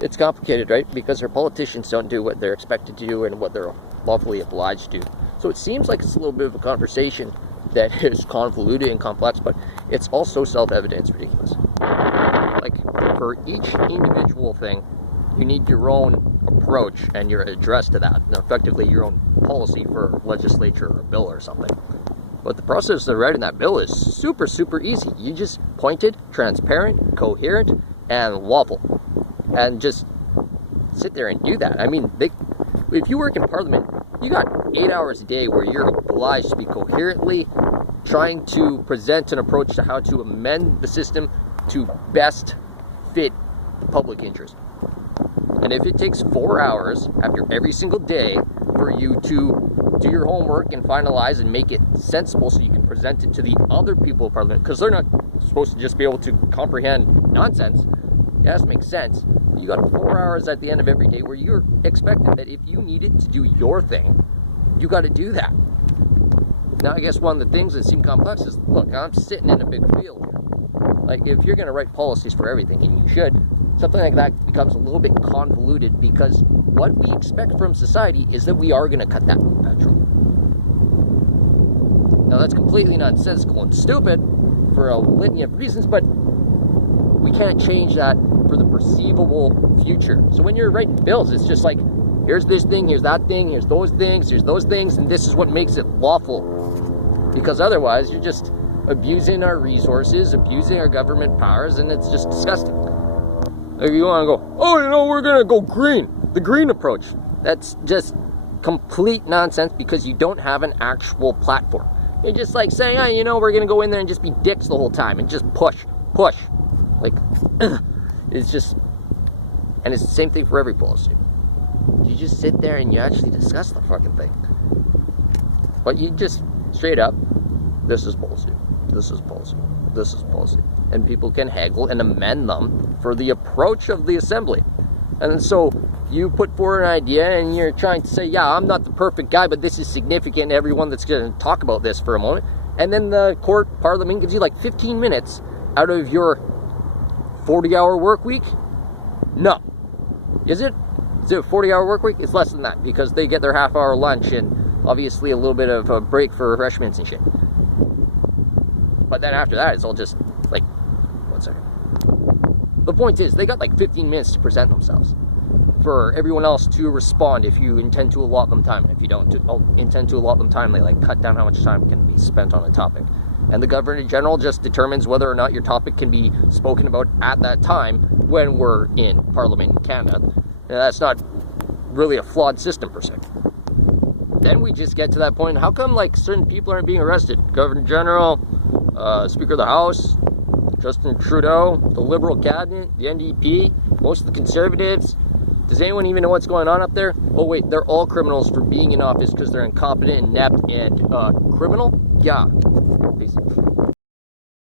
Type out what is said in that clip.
It's complicated, right? Because our politicians don't do what they're expected to do and what they're lawfully obliged to do. So it seems like it's a little bit of a conversation that is convoluted and complex, but it's also self-evident. It's ridiculous. Like, for each individual thing, you need your own approach and your address to that, and effectively your own policy for legislature or a bill or something. But the process of writing that bill is super, super easy. You just pointed, transparent, coherent, and lawful. And just sit there and do that. I mean, if you work in Parliament, you got 8 hours a day where you're obliged to be coherently trying to present an approach to how to amend the system to best fit the public interest. And if it takes 4 hours after every single day for you to do your homework and finalize and make it sensible so you can present it to the other people of Parliament, because they're not supposed to just be able to comprehend nonsense, it has to make sense. You got 4 hours at the end of every day where you're expected that if you needed to do your thing, you got to do that. Now, I guess one of the things that seem complex is, look, I'm sitting in a big field here. Like, if you're going to write policies for everything, and you should, something like that becomes a little bit convoluted, because what we expect from society is that we are going to cut that petrol. Now, that's completely nonsensical and stupid for a litany of reasons, but we can't change that for the perceivable future. So when you're writing bills, it's just like, here's this thing, here's that thing, here's those things, and this is what makes it lawful. Because otherwise, you're just abusing our resources, abusing our government powers, and it's just disgusting. If you want to go, oh, we're going to go green, the green approach. That's just complete nonsense, because you don't have an actual platform. You're just like saying, we're going to go in there and just be dicks the whole time and just push. Like, it's just, and it's the same thing for every policy. You just sit there and you actually discuss the fucking thing. But you just, straight up, this is policy, this is policy, this is policy. And people can haggle and amend them for the approach of the assembly. And so you put forward an idea and you're trying to say, yeah, I'm not the perfect guy, but this is significant to everyone that's going to talk about this for a moment. And then the Parliament gives you like 15 minutes out of your 40-hour work week? No. Is it? Is it a 40-hour work week? It's less than that, because they get their half-hour lunch and obviously a little bit of a break for refreshments and shit. But then after that, it's all just like, one second. The point is, they got like 15 minutes to present themselves for everyone else to respond if you intend to allot them time. If you don't intend to allot them time, they like cut down how much time can be spent on a topic. And the Governor-General just determines whether or not your topic can be spoken about at that time when we're in Parliament in Canada. And that's not really a flawed system per se. Then we just get to that point, how come like certain people aren't being arrested? Governor-General, Speaker of the House, Justin Trudeau, the Liberal Cabinet, the NDP, most of the Conservatives. Does anyone even know what's going on up there? Oh wait, they're all criminals for being in office because they're incompetent, inept, and criminal? Yeah. Basically.